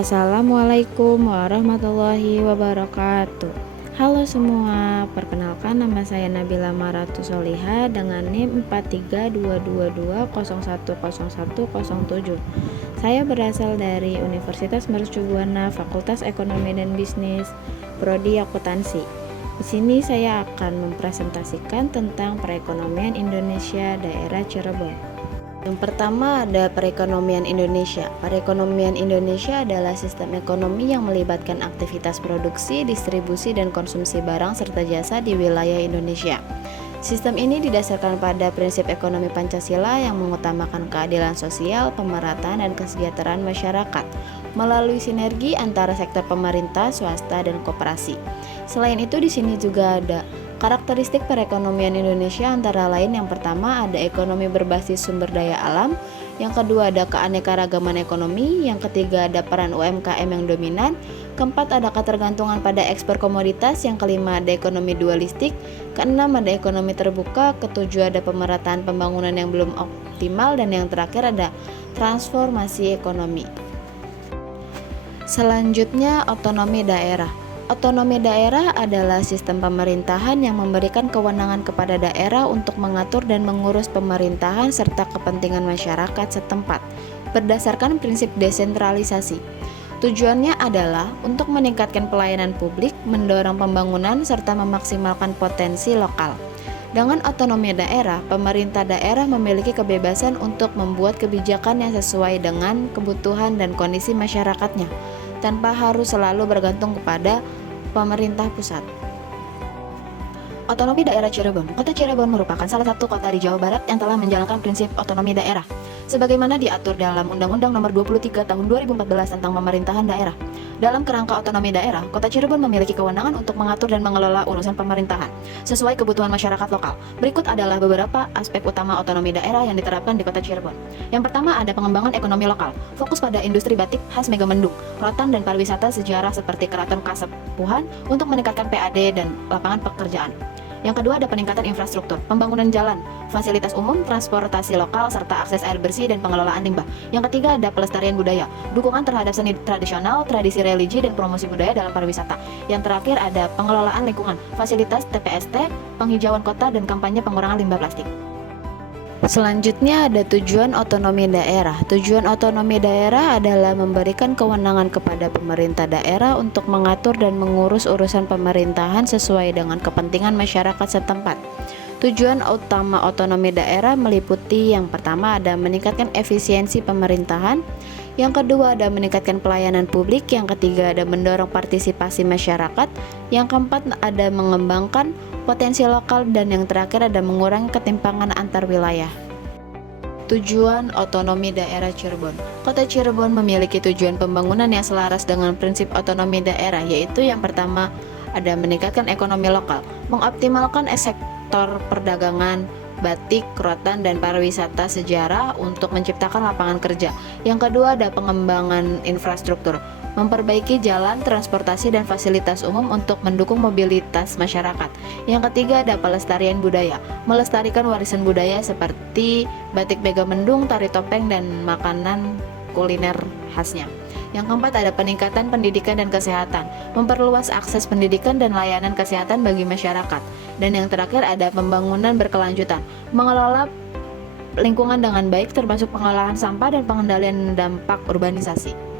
Assalamualaikum warahmatullahi wabarakatuh. Halo semua, perkenalkan nama saya Nabila Maratu Soliha dengan NIM 4322010107. Saya berasal dari Universitas Mercu Buana, Fakultas Ekonomi dan Bisnis, Prodi Akuntansi. Di sini saya akan mempresentasikan tentang perekonomian Indonesia daerah Cirebon. Yang pertama ada perekonomian Indonesia. Perekonomian Indonesia adalah sistem ekonomi yang melibatkan aktivitas produksi, distribusi, dan konsumsi barang serta jasa di wilayah Indonesia. Sistem ini didasarkan pada prinsip ekonomi Pancasila yang mengutamakan keadilan sosial, pemerataan, dan kesejahteraan masyarakat melalui sinergi antara sektor pemerintah, swasta, dan koperasi. Selain itu, di sini juga ada karakteristik perekonomian Indonesia antara lain yang pertama ada ekonomi berbasis sumber daya alam, yang kedua ada keanekaragaman ekonomi, yang ketiga ada peran UMKM yang dominan, keempat ada ketergantungan pada ekspor komoditas, yang kelima ada ekonomi dualistik, keenam ada ekonomi terbuka, ketujuh ada pemerataan pembangunan yang belum optimal, dan yang terakhir ada transformasi ekonomi. Selanjutnya otonomi daerah. Otonomi daerah adalah sistem pemerintahan yang memberikan kewenangan kepada daerah untuk mengatur dan mengurus pemerintahan serta kepentingan masyarakat setempat berdasarkan prinsip desentralisasi. Tujuannya adalah untuk meningkatkan pelayanan publik, mendorong pembangunan, serta memaksimalkan potensi lokal. Dengan otonomi daerah, pemerintah daerah memiliki kebebasan untuk membuat kebijakan yang sesuai dengan kebutuhan dan kondisi masyarakatnya, tanpa harus selalu bergantung kepada pemerintah pusat. Otonomi daerah Cirebon. Kota Cirebon merupakan salah satu kota di Jawa Barat yang telah menjalankan prinsip otonomi daerah sebagaimana diatur dalam Undang-Undang Nomor 23 Tahun 2014 tentang Pemerintahan Daerah. Dalam kerangka otonomi daerah, Kota Cirebon memiliki kewenangan untuk mengatur dan mengelola urusan pemerintahan sesuai kebutuhan masyarakat lokal. Berikut adalah beberapa aspek utama otonomi daerah yang diterapkan di Kota Cirebon. Yang pertama ada pengembangan ekonomi lokal, fokus pada industri batik khas Megamendung, rotan dan pariwisata sejarah seperti Keraton Kasepuhan untuk meningkatkan PAD dan lapangan pekerjaan. Yang kedua ada peningkatan infrastruktur, pembangunan jalan, fasilitas umum, transportasi lokal, serta akses air bersih dan pengelolaan limbah. Yang ketiga ada pelestarian budaya, dukungan terhadap seni tradisional, tradisi religi, dan promosi budaya dalam pariwisata. Yang terakhir ada pengelolaan lingkungan, fasilitas TPST, penghijauan kota, dan kampanye pengurangan limbah plastik. Selanjutnya ada tujuan otonomi daerah. Tujuan otonomi daerah adalah memberikan kewenangan kepada pemerintah daerah untuk mengatur dan mengurus urusan pemerintahan sesuai dengan kepentingan masyarakat setempat. Tujuan utama otonomi daerah meliputi yang pertama ada meningkatkan efisiensi pemerintahan, yang kedua ada meningkatkan pelayanan publik, yang ketiga ada mendorong partisipasi masyarakat, yang keempat ada mengembangkan potensi lokal, dan yang terakhir ada mengurangi ketimpangan antar wilayah. Tujuan otonomi daerah Cirebon. Kota Cirebon memiliki tujuan pembangunan yang selaras dengan prinsip otonomi daerah, yaitu yang pertama ada meningkatkan ekonomi lokal, mengoptimalkan sektor perdagangan, batik, rotan, dan pariwisata sejarah untuk menciptakan lapangan kerja. Yang kedua ada pengembangan infrastruktur, memperbaiki jalan, transportasi, dan fasilitas umum untuk mendukung mobilitas masyarakat. Yang ketiga ada pelestarian budaya, melestarikan warisan budaya seperti batik Megamendung, tari topeng, dan makanan kuliner khasnya. Yang keempat ada peningkatan pendidikan dan kesehatan, memperluas akses pendidikan dan layanan kesehatan bagi masyarakat. Dan yang terakhir ada pembangunan berkelanjutan, mengelola lingkungan dengan baik termasuk pengolahan sampah dan pengendalian dampak urbanisasi.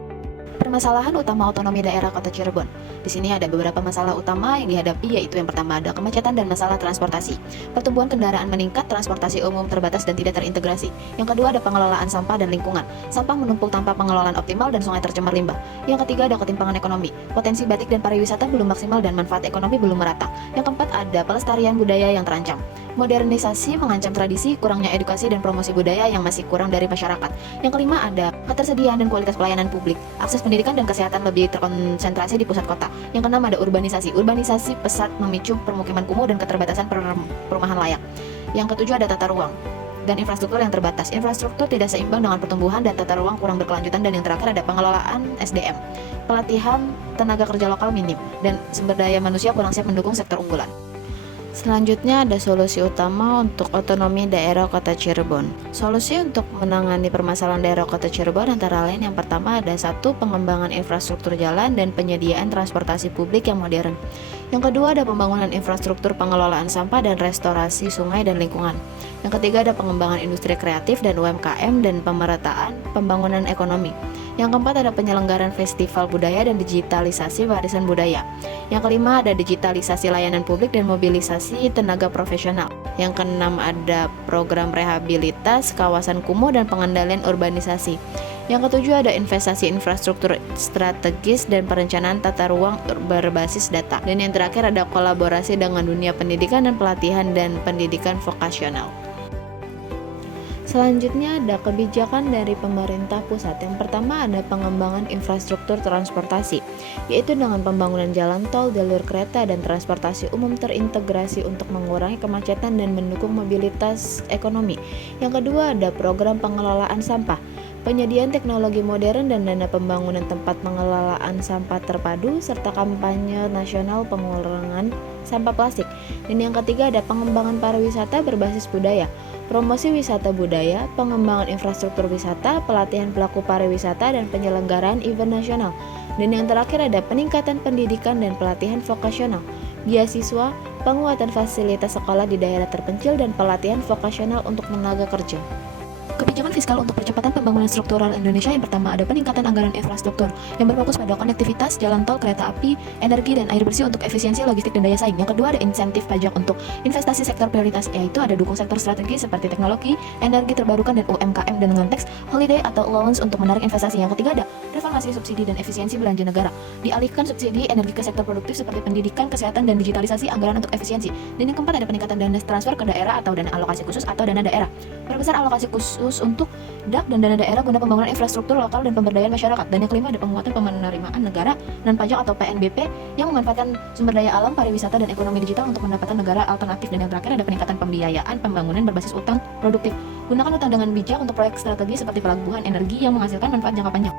Permasalahan utama otonomi daerah Kota Cirebon. Di sini ada beberapa masalah utama yang dihadapi, yaitu yang pertama ada kemacetan dan masalah transportasi. Pertumbuhan kendaraan meningkat, transportasi umum terbatas dan tidak terintegrasi. Yang kedua ada pengelolaan sampah dan lingkungan. Sampah menumpuk tanpa pengelolaan optimal dan sungai tercemar limbah. Yang ketiga ada ketimpangan ekonomi. Potensi batik dan pariwisata belum maksimal dan manfaat ekonomi belum merata. Yang keempat ada pelestarian budaya yang terancam. Modernisasi mengancam tradisi, kurangnya edukasi dan promosi budaya yang masih kurang dari masyarakat. Yang kelima ada ketersediaan dan kualitas pelayanan publik. Akses pendidikan dan kesehatan lebih terkonsentrasi di pusat kota. Yang keenam ada urbanisasi. Urbanisasi pesat memicu permukiman kumuh dan keterbatasan perumahan layak. Yang ketujuh ada tata ruang dan infrastruktur yang terbatas. Infrastruktur tidak seimbang dengan pertumbuhan dan tata ruang kurang berkelanjutan. Dan yang terakhir ada pengelolaan SDM. Pelatihan tenaga kerja lokal minim dan sumber daya manusia kurang siap mendukung sektor unggulan. Selanjutnya ada solusi utama untuk otonomi daerah Kota Cirebon. Solusi untuk menangani permasalahan daerah Kota Cirebon antara lain yang pertama ada satu, pengembangan infrastruktur jalan dan penyediaan transportasi publik yang modern. Yang kedua ada pembangunan infrastruktur pengelolaan sampah dan restorasi sungai dan lingkungan. Yang ketiga ada pengembangan industri kreatif dan UMKM dan pemerataan pembangunan ekonomi. Yang keempat ada penyelenggaraan festival budaya dan digitalisasi warisan budaya. Yang kelima ada digitalisasi layanan publik dan mobilisasi tenaga profesional. Yang keenam ada program rehabilitas kawasan kumuh dan pengendalian urbanisasi. Yang ketujuh ada investasi infrastruktur strategis dan perencanaan tata ruang berbasis data. Dan yang terakhir ada kolaborasi dengan dunia pendidikan dan pelatihan dan pendidikan vokasional. Selanjutnya ada kebijakan dari pemerintah pusat. Yang pertama ada pengembangan infrastruktur transportasi, yaitu dengan pembangunan jalan tol, jalur kereta, dan transportasi umum terintegrasi untuk mengurangi kemacetan dan mendukung mobilitas ekonomi. Yang kedua ada program pengelolaan sampah, penyediaan teknologi modern dan dana pembangunan tempat pengelolaan sampah terpadu, serta kampanye nasional pengurangan sampah plastik. Dan yang ketiga ada pengembangan pariwisata berbasis budaya, promosi wisata budaya, pengembangan infrastruktur wisata, pelatihan pelaku pariwisata, dan penyelenggaraan event nasional. Dan yang terakhir ada peningkatan pendidikan dan pelatihan vokasional, beasiswa, penguatan fasilitas sekolah di daerah terpencil, dan pelatihan vokasional untuk tenaga kerja. Kebijakan fiskal untuk percepatan pembangunan struktural Indonesia yang pertama ada peningkatan anggaran infrastruktur yang berfokus pada konektivitas, jalan tol, kereta api, energi, dan air bersih untuk efisiensi logistik dan daya saing. Yang kedua ada insentif pajak untuk investasi sektor prioritas, yaitu ada dukung sektor strategis seperti teknologi, energi terbarukan, dan UMKM dengan tax holiday atau allowance untuk menarik investasi. Yang ketiga ada reformasi subsidi dan efisiensi belanja negara, dialihkan subsidi energi ke sektor produktif seperti pendidikan, kesehatan, dan digitalisasi anggaran untuk efisiensi. Dan yang keempat ada peningkatan dana transfer ke daerah atau dana alokasi khusus atau dana daerah, perbesar alokasi khusus untuk DAK dan dana daerah guna pembangunan infrastruktur lokal dan pemberdayaan masyarakat. Dan yang kelima ada penguatan penerimaan negara dan pajak atau PNBP yang memanfaatkan sumber daya alam, pariwisata, dan ekonomi digital untuk mendapatkan negara alternatif. Dan yang terakhir ada peningkatan pembiayaan pembangunan berbasis utang produktif. Gunakan utang dengan bijak untuk proyek strategi seperti pelabuhan, energi yang menghasilkan manfaat jangka panjang.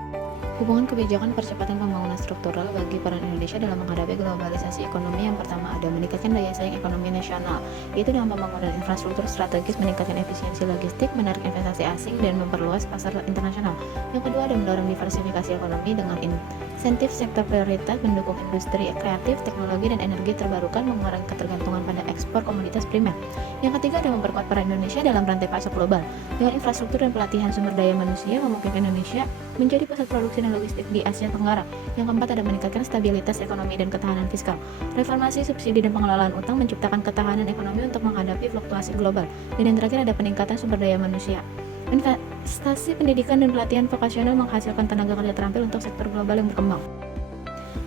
Hubungan kebijakan percepatan pembangunan struktural bagi peran Indonesia dalam menghadapi globalisasi ekonomi yang pertama ada meningkatkan daya saing ekonomi nasional, yaitu dengan pembangunan infrastruktur strategis, meningkatkan efisiensi logistik, menarik investasi asing, dan memperluas pasar internasional. Yang kedua ada mendorong diversifikasi ekonomi dengan insentif sektor prioritas, mendukung industri kreatif, teknologi, dan energi terbarukan, mengurangi ketergantungan pada ekspor komoditas primer. Yang ketiga ada memperkuat peran Indonesia dalam rantai pasok global dengan infrastruktur dan pelatihan sumber daya manusia, memungkinkan Indonesia menjadi pusat produksi dan logistik di Asia Tenggara. Yang keempat ada meningkatkan stabilitas ekonomi dan ketahanan fiskal, reformasi subsidi dan pengelolaan utang, menciptakan ketahanan ekonomi untuk menghadapi fluktuasi global. Dan yang terakhir ada peningkatan sumber daya manusia, investasi pendidikan dan pelatihan vokasional, menghasilkan tenaga kerja terampil untuk sektor global yang berkembang.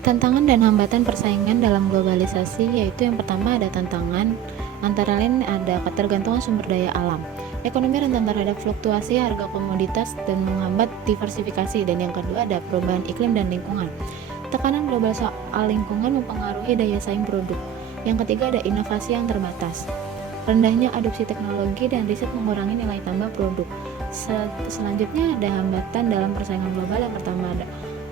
Tantangan dan hambatan persaingan dalam globalisasi, yaitu yang pertama ada tantangan antara lain ada ketergantungan sumber daya alam, ekonomi rentan terhadap fluktuasi harga komoditas dan menghambat diversifikasi. Dan yang kedua ada perubahan iklim dan lingkungan, tekanan global soal lingkungan mempengaruhi daya saing produk. Yang ketiga ada inovasi yang terbatas, rendahnya adopsi teknologi dan riset mengurangi nilai tambah produk. Selanjutnya ada hambatan dalam persaingan global. Yang pertama ada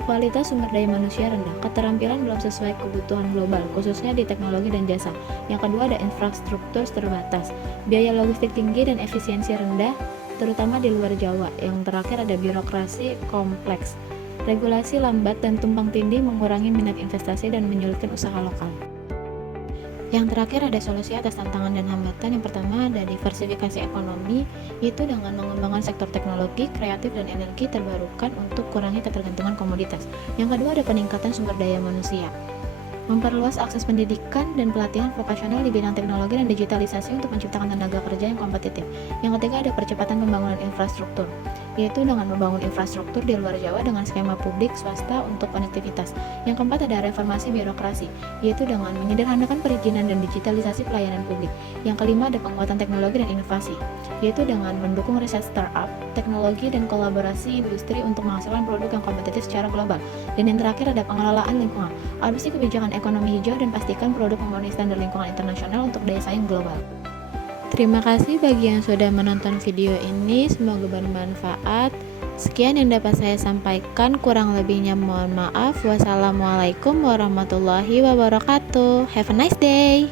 kualitas sumber daya manusia rendah, keterampilan belum sesuai kebutuhan global, khususnya di teknologi dan jasa. Yang kedua ada infrastruktur terbatas, biaya logistik tinggi dan efisiensi rendah, terutama di luar Jawa. Yang terakhir ada birokrasi kompleks, regulasi lambat dan tumpang tindih mengurangi minat investasi dan menyulitkan usaha lokal. Yang terakhir ada solusi atas tantangan dan hambatan. Yang pertama ada diversifikasi ekonomi, yaitu dengan mengembangkan sektor teknologi, kreatif, dan energi terbarukan untuk kurangi ketergantungan komoditas. Yang kedua ada peningkatan sumber daya manusia, memperluas akses pendidikan dan pelatihan vokasional di bidang teknologi dan digitalisasi untuk menciptakan tenaga kerja yang kompetitif. Yang ketiga ada percepatan pembangunan infrastruktur, yaitu dengan membangun infrastruktur di luar Jawa dengan skema publik swasta untuk konektivitas. Yang keempat ada reformasi birokrasi, yaitu dengan menyederhanakan perizinan dan digitalisasi pelayanan publik. Yang kelima ada penguatan teknologi dan inovasi, yaitu dengan mendukung riset startup, teknologi, dan kolaborasi industri untuk menghasilkan produk yang kompetitif secara global. Dan yang terakhir ada pengelolaan lingkungan, adopsi kebijakan ekonomi hijau, dan pastikan produk memenuhi standar lingkungan internasional untuk daya saing global. Terima kasih bagi yang sudah menonton video ini, semoga bermanfaat. Sekian yang dapat saya sampaikan, kurang lebihnya mohon maaf. Wassalamualaikum warahmatullahi wabarakatuh. Have a nice day.